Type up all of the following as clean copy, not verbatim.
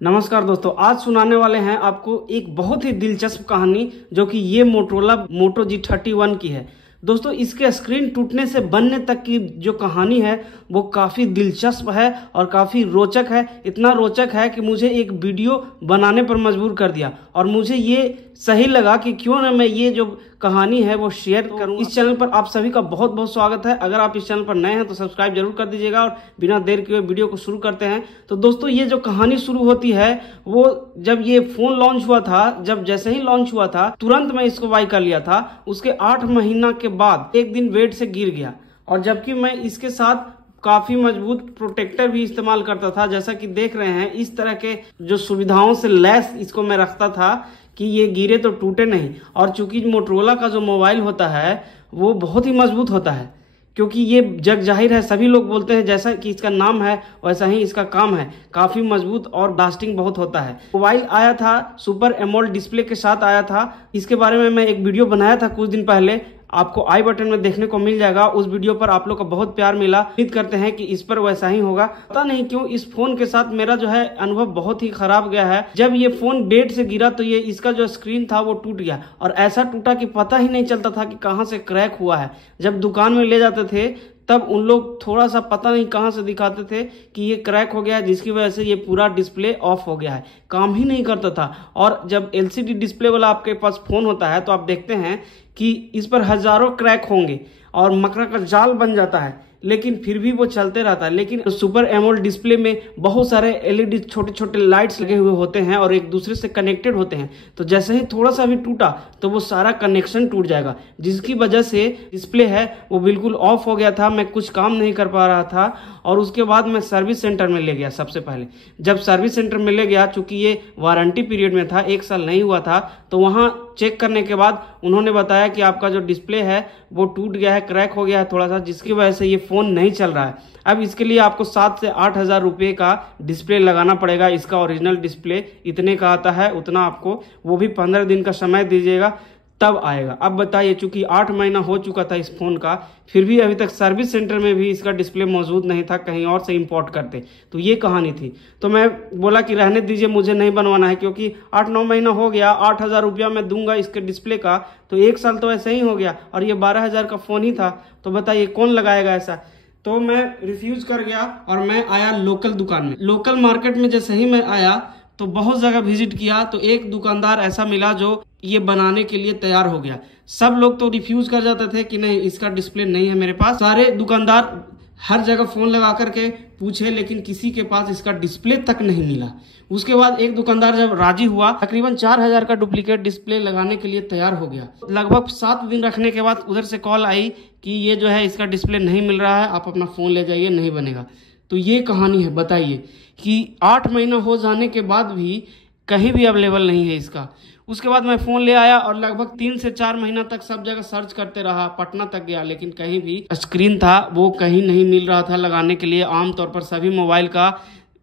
नमस्कार दोस्तों, आज सुनाने वाले हैं आपको एक बहुत ही दिलचस्प कहानी जो कि ये मोटोरोला मोटो G31 की है। दोस्तों, इसके स्क्रीन टूटने से बनने तक की जो कहानी है वो काफ़ी दिलचस्प है और काफ़ी रोचक है। इतना रोचक है कि मुझे एक वीडियो बनाने पर मजबूर कर दिया और मुझे ये सही लगा कि क्यों ना मैं ये जो कहानी है वो शेयर करूं। इस चैनल पर आप सभी का बहुत बहुत स्वागत है। अगर आप इस चैनल पर नए हैं तो सब्सक्राइब जरूर कर दीजिएगा और बिना देर किए वीडियो को शुरू करते हैं। तो दोस्तों, ये जो कहानी शुरू होती है वो जब ये फोन लॉन्च हुआ था, जैसे ही लॉन्च हुआ था तुरंत मैं इसको बाय कर लिया था। उसके 8 महीना के बाद एक दिन बेड से गिर गया और जबकि मैं इसके साथ काफी मजबूत प्रोटेक्टर भी इस्तेमाल करता था। जैसा कि देख रहे हैं, इस तरह के जो सुविधाओं से लैस इसको मैं रखता था कि ये गिरे तो टूटे नहीं। और चूंकि मोटोरोला का जो मोबाइल होता है वो बहुत ही मजबूत होता है, क्योंकि ये जग जाहिर है, सभी लोग बोलते हैं जैसा कि इसका नाम है वैसा ही इसका काम है, काफी मजबूत और लास्टिंग बहुत होता है। मोबाइल आया था सुपर एमोलेड डिस्प्ले के साथ आया था। इसके बारे में मैं एक वीडियो बनाया था कुछ दिन पहले, आपको आई बटन में देखने को मिल जाएगा। उस वीडियो पर आप लोग का बहुत प्यार मिला। उम्मीद करते हैं कि इस पर वैसा ही होगा। पता नहीं क्यों इस फोन के साथ मेरा जो है अनुभव बहुत ही खराब गया है। जब ये फोन बेड से गिरा तो ये इसका जो स्क्रीन था वो टूट गया और ऐसा टूटा कि पता ही नहीं चलता था कि कहाँ से क्रैक हुआ है। जब दुकान में ले जाते थे तब उन लोग थोड़ा सा पता नहीं कहां से दिखाते थे कि ये क्रैक हो गया है, जिसकी वजह से ये पूरा डिस्प्ले ऑफ हो गया है, काम ही नहीं करता था। और जब एलसीडी डिस्प्ले वाला आपके पास फोन होता है तो आप देखते हैं कि इस पर हजारों क्रैक होंगे और मकरा का जाल बन जाता है, लेकिन फिर भी वो चलते रहता है। लेकिन सुपर एमोलेड डिस्प्ले में बहुत सारे एलईडी छोटे छोटे लाइट्स लगे हुए होते हैं और एक दूसरे से कनेक्टेड होते हैं। तो जैसे ही थोड़ा सा भी टूटा तो वो सारा कनेक्शन टूट जाएगा, जिसकी वजह से डिस्प्ले है वो बिल्कुल ऑफ हो गया था। मैं कुछ काम नहीं कर पा रहा था और उसके बाद मैं सर्विस सेंटर में ले गया। सबसे पहले जब सर्विस सेंटर में ले गया, चूंकि ये वारंटी पीरियड में था, 1 साल नहीं हुआ था, तो वहां चेक करने के बाद उन्होंने बताया कि आपका जो डिस्प्ले है वो टूट गया है, क्रैक हो गया है थोड़ा सा, जिसकी वजह से ये फोन नहीं चल रहा है। अब इसके लिए आपको 7 से 8 हजार रुपये का डिस्प्ले लगाना पड़ेगा। इसका ओरिजिनल डिस्प्ले इतने का आता है, उतना आपको, वो भी 15 दिन का समय दीजिएगा तब आएगा। अब बताइए, चूंकि 8 महीना हो चुका था इस फोन का, फिर भी अभी तक सर्विस सेंटर में भी इसका डिस्प्ले मौजूद नहीं था, कहीं और से इंपोर्ट करते। तो ये कहानी थी। तो मैं बोला कि रहने दीजिए, मुझे नहीं बनवाना है, क्योंकि 8-9 महीना हो गया, 8 हजार रुपया मैं दूंगा इसके डिस्प्ले का, तो 1 साल तो ऐसे ही हो गया और ये 12 हजार का फोन ही था। तो बताइए कौन लगाएगा ऐसा। तो मैं रिफ्यूज कर गया और मैं आया लोकल दुकान में। लोकल मार्केट में जैसे ही मैं आया तो बहुत जगह विजिट किया, तो एक दुकानदार ऐसा मिला जो ये बनाने के लिए तैयार हो गया। सब लोग तो रिफ्यूज कर जाते थे कि नहीं, इसका डिस्प्ले नहीं है मेरे पास। सारे दुकानदार हर जगह फोन लगा करके पूछे, लेकिन किसी के पास इसका डिस्प्ले तक नहीं मिला। उसके बाद एक दुकानदार जब राजी हुआ, तकरीबन 4 हजार का डुप्लीकेट डिस्प्ले लगाने के लिए तैयार हो गया। लगभग 7 दिन रखने के बाद उधर से कॉल आई कि ये जो है इसका डिस्प्ले नहीं मिल रहा है, आप अपना फोन ले जाइए, नहीं बनेगा। तो ये कहानी है। बताइए कि 8 महीना हो जाने के बाद भी कहीं भी अवेलेबल नहीं है इसका। उसके बाद मैं फ़ोन ले आया और लगभग 3 से 4 महीना तक सब जगह सर्च करते रहा, पटना तक गया, लेकिन कहीं भी स्क्रीन था वो कहीं नहीं मिल रहा था लगाने के लिए। आमतौर पर सभी मोबाइल का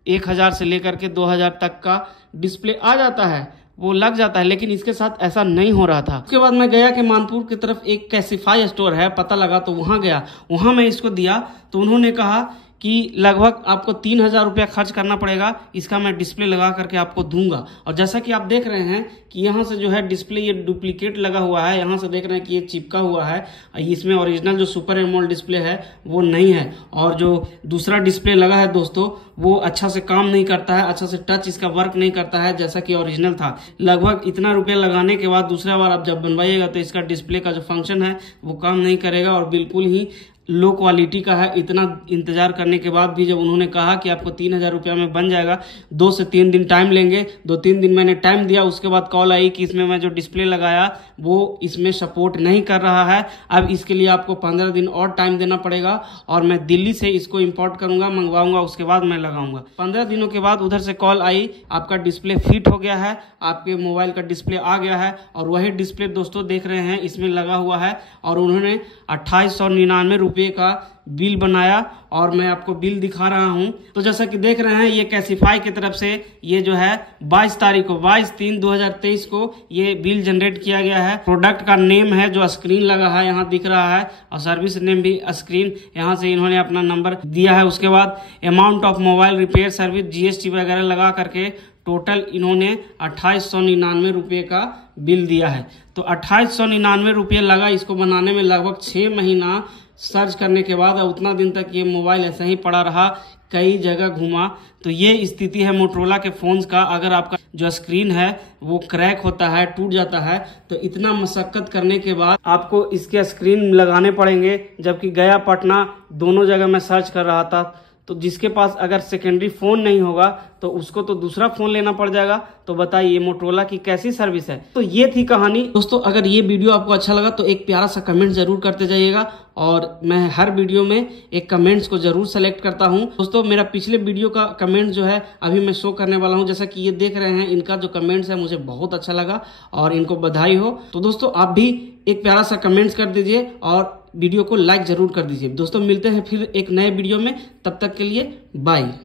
1000 से लेकर के 2000 तक का डिस्प्ले आ जाता है, वो लग जाता है, लेकिन इसके साथ ऐसा नहीं हो रहा था। उसके बाद मैं गया कि मानपुर की तरफ एक कैसीफाई स्टोर है, पता लगा, तो वहाँ गया। वहाँ मैं इसको दिया तो उन्होंने कहा कि लगभग आपको 3000 रुपया खर्च करना पड़ेगा, इसका मैं डिस्प्ले लगा करके आपको दूंगा। और जैसा कि आप देख रहे हैं कि यहाँ से जो है डिस्प्ले ये डुप्लीकेट लगा हुआ है, यहाँ से देख रहे हैं कि ये चिपका हुआ है, इसमें ओरिजिनल जो सुपर एमोलेड डिस्प्ले है वो नहीं है। और जो दूसरा डिस्प्ले लगा है दोस्तों वो अच्छा से काम नहीं करता है, अच्छा से टच इसका वर्क नहीं करता है जैसा कि ओरिजिनल था। लगभग इतना रुपया लगाने के बाद दूसरा बार आप जब बनवाइएगा तो इसका डिस्प्ले का जो फंक्शन है वो काम नहीं करेगा और बिल्कुल ही लो क्वालिटी का है। इतना इंतजार करने के बाद भी जब उन्होंने कहा कि आपको 3000 रुपया में बन जाएगा, 2 से 3 दिन टाइम लेंगे, 2-3 दिन मैंने टाइम दिया। उसके बाद कॉल आई कि इसमें मैं जो डिस्प्ले लगाया वो इसमें सपोर्ट नहीं कर रहा है, अब इसके लिए आपको 15 दिन और टाइम देना पड़ेगा और मैं दिल्ली से इसको इंपोर्ट करूंगा, मंगवाऊंगा, उसके बाद मैं लगाऊंगा। 15 दिनों के बाद उधर से कॉल आई, आपका डिस्प्ले फिट हो गया है, आपके मोबाइल का डिस्प्ले आ गया है। और वही डिस्प्ले दोस्तों देख रहे हैं इसमें लगा हुआ है और उन्होंने 2899 रुपये का बिल बनाया और मैं आपको बिल दिखा रहा हूं। तो जैसा कि देख रहे हैं ये कैसीफाई की तरफ से ये जो है 22 तारीख को 22/3/2023 को ये बिल जनरेट किया गया है। प्रोडक्ट का नेम है जो स्क्रीन लगा है यहाँ दिख रहा है और सर्विस नेम भी स्क्रीन, यहाँ से इन्होंने अपना नंबर दिया है। उसके बाद amount of mobile repair service GST वगैरह लगा करके टोटल इन्होंने 2899 रुपये का बिल दिया है। तो 2899 रुपये लगा इसको बनाने में। लगभग 6 महीना सर्च करने के बाद उतना दिन तक ये मोबाइल ऐसा ही पड़ा रहा, कई जगह घूमा। तो ये स्थिति है मोटरोला के फोन्स का। अगर आपका जो स्क्रीन है वो क्रैक होता है, टूट जाता है, तो इतना मशक्कत करने के बाद आपको इसके स्क्रीन लगाने पड़ेंगे। जबकि गया पटना दोनों जगह मैं सर्च कर रहा था, तो जिसके पास अगर सेकेंडरी फोन नहीं होगा तो उसको तो दूसरा फोन लेना पड़ जाएगा। तो बताइए मोटरोला की कैसी सर्विस है। तो ये थी कहानी दोस्तों। अगर ये वीडियो आपको अच्छा लगा तो एक प्यारा सा कमेंट जरूर करते जाइएगा, और मैं हर वीडियो में एक कमेंट्स को जरूर सेलेक्ट करता हूं। दोस्तों मेरा पिछले वीडियो का कमेंट जो है अभी मैं शो करने वाला हूं। जैसा कि ये देख रहे हैं, इनका जो कमेंट्स है मुझे बहुत अच्छा लगा और इनको बधाई हो। तो दोस्तों आप भी एक प्यारा सा कमेंट्स कर दीजिए और वीडियो को लाइक जरूर कर दीजिए। दोस्तों मिलते हैं फिर एक नए वीडियो में, तब तक के लिए बाय।